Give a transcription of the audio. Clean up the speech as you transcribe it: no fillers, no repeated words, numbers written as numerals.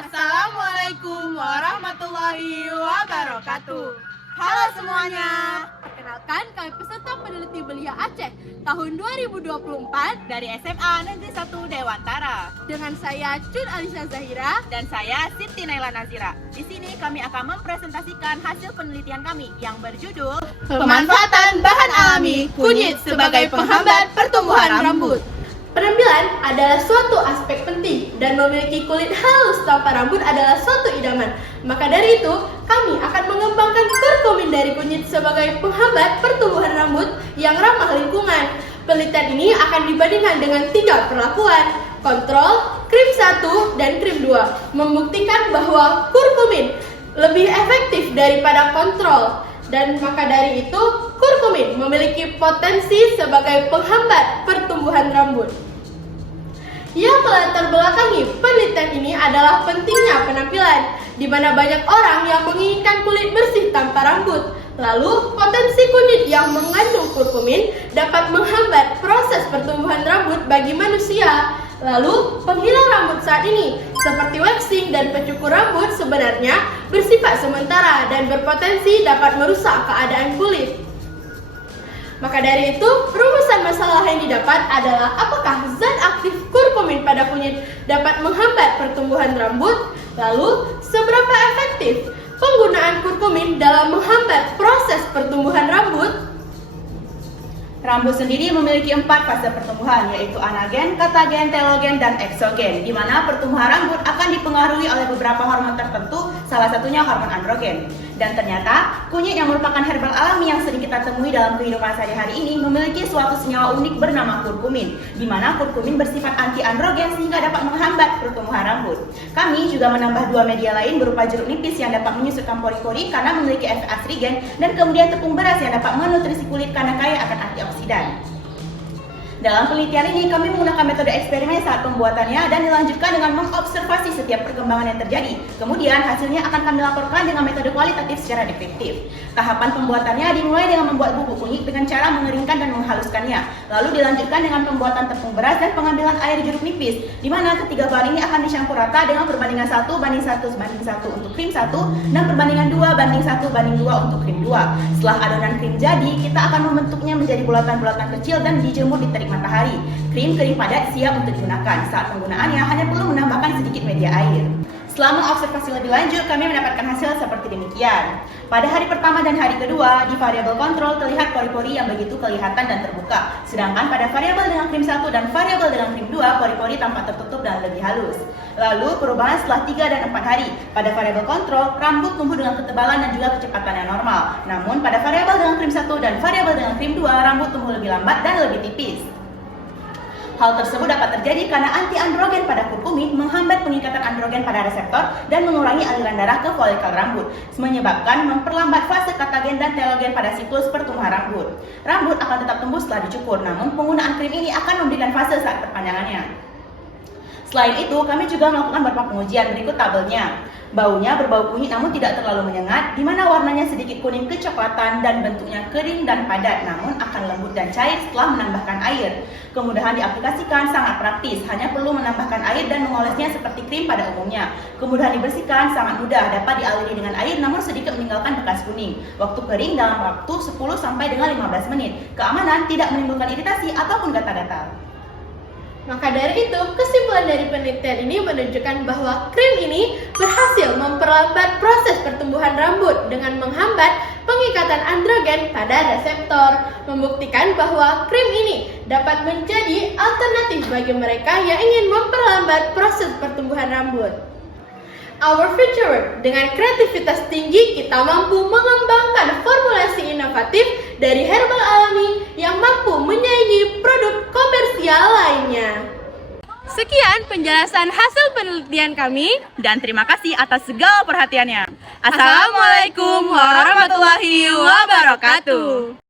Assalamualaikum warahmatullahi wabarakatuh. Halo semuanya. Perkenalkan, kami peserta peneliti belia Aceh tahun 2024 Dari SMA Negeri 1 Dewantara. dengan saya Cun Alisa Zahira. Dan saya Siti Naila Nazira. Di sini kami akan mempresentasikan hasil penelitian kami yang berjudul Pemanfaatan bahan alami kunyit sebagai penghambat pertumbuhan rambut. Penampilan adalah suatu aspek penting dan memiliki kulit halus tanpa rambut adalah suatu idaman. Maka dari itu, kami akan mengembangkan kurkumin dari kunyit sebagai penghambat pertumbuhan rambut yang ramah lingkungan. Penelitian ini akan dibandingkan dengan 3 perlakuan: kontrol, krim 1, dan krim 2, membuktikan bahwa kurkumin lebih efektif daripada kontrol. Dan maka dari itu, kurkumin memiliki potensi sebagai penghambat pertumbuhan rambut. Yang melatar belakangi penelitian ini adalah pentingnya penampilan, di mana banyak orang yang menginginkan kulit bersih tanpa rambut. Lalu, potensi kunyit yang mengandung kurkumin dapat menghambat proses pertumbuhan rambut bagi manusia. Lalu, penghilang rambut saat ini, seperti waxing dan pencukur rambut sebenarnya bersifat sementara dan berpotensi dapat merusak keadaan kulit. Maka dari itu, rumusan masalah yang didapat adalah apakah zat aktif kurkumin pada kunyit dapat menghambat pertumbuhan rambut? Lalu, seberapa efektif penggunaan kurkumin dalam menghambat proses pertumbuhan rambut? Rambut sendiri memiliki 4 fase pertumbuhan, yaitu anagen, katagen, telogen, dan eksogen, di mana pertumbuhan rambut akan dipengaruhi oleh beberapa hormon tertentu, salah satunya hormon androgen. Dan ternyata, kunyit yang merupakan herbal alami yang sering kita temui dalam kehidupan sehari-hari ini memiliki suatu senyawa unik bernama kurkumin, di mana kurkumin bersifat anti-androgen sehingga dapat menghambat pertumbuhan rambut. Kami juga menambah 2 media lain berupa jeruk nipis yang dapat menyusutkan pori-pori karena memiliki efek astringen, dan kemudian tepung beras yang dapat menutrisi kulit karena kaya akan antioksidan. Dalam penelitian ini, kami menggunakan metode eksperimen saat pembuatannya dan dilanjutkan dengan mengobservasi setiap perkembangan yang terjadi. Kemudian, hasilnya akan kami laporkan dengan metode kualitatif secara deskriptif. Tahapan pembuatannya dimulai dengan membuat bubuk kunyit dengan cara mengeringkan dan menghaluskannya. Lalu dilanjutkan dengan pembuatan tepung beras dan pengambilan air jeruk nipis, di mana ketiga bahan ini akan dicampur rata dengan perbandingan 1:1:1 untuk krim 1 dan perbandingan 2:1:2 untuk krim 2. Setelah adonan krim jadi, kita akan membentuknya menjadi bulatan-bulatan kecil dan dijemur di terik matahari. Krim kering padat siap untuk digunakan. Saat penggunaannya hanya perlu menambahkan sedikit media air. Setelah mengobservasi lebih lanjut, kami mendapatkan hasil seperti demikian. Pada hari pertama dan hari kedua, di variabel kontrol terlihat pori-pori yang begitu kelihatan dan terbuka. Sedangkan pada variabel dengan krim 1 dan variabel dengan krim 2, pori-pori tampak tertutup dan lebih halus. Lalu, perubahan setelah 3 dan 4 hari. Pada variabel kontrol, rambut tumbuh dengan ketebalan dan juga kecepatan yang normal. Namun, pada variabel dengan krim 1 dan variabel dengan krim 2, rambut tumbuh lebih lambat dan lebih tipis. Hal tersebut dapat terjadi karena anti-androgen pada kurkumin menghambat pengikatan androgen pada reseptor dan mengurangi aliran darah ke folikel rambut, menyebabkan memperlambat fase katagen dan telogen pada siklus pertumbuhan rambut. Rambut akan tetap tumbuh setelah dicukur, namun penggunaan krim ini akan memberikan fase saat perpanjangannya. Selain itu, kami juga melakukan beberapa pengujian. Berikut tabelnya. Baunya berbau kunyit namun tidak terlalu menyengat, di mana warnanya sedikit kuning kecoklatan dan bentuknya kering dan padat, namun akan lembut dan cair setelah menambahkan air. Kemudahan diaplikasikan sangat praktis, hanya perlu menambahkan air dan mengolesnya seperti krim pada umumnya. Kemudahan dibersihkan sangat mudah, dapat dialiri dengan air namun sedikit meninggalkan bekas kuning. Waktu kering dalam waktu 10 sampai dengan 15 menit. Keamanan tidak menimbulkan iritasi ataupun gatal-gatal. Maka dari itu, kesimpulan dari penelitian ini menunjukkan bahwa krim ini berhasil memperlambat proses pertumbuhan rambut dengan menghambat pengikatan androgen pada reseptor, membuktikan bahwa krim ini dapat menjadi alternatif bagi mereka yang ingin memperlambat proses pertumbuhan rambut. Our future work, dengan kreativitas tinggi kita mampu mengembangkan formulasi inovatif dari herbal alami yang mampu menyaingi produk komersial lainnya. Sekian penjelasan hasil penelitian kami Dan terima kasih atas segala perhatiannya. Assalamualaikum warahmatullahi wabarakatuh.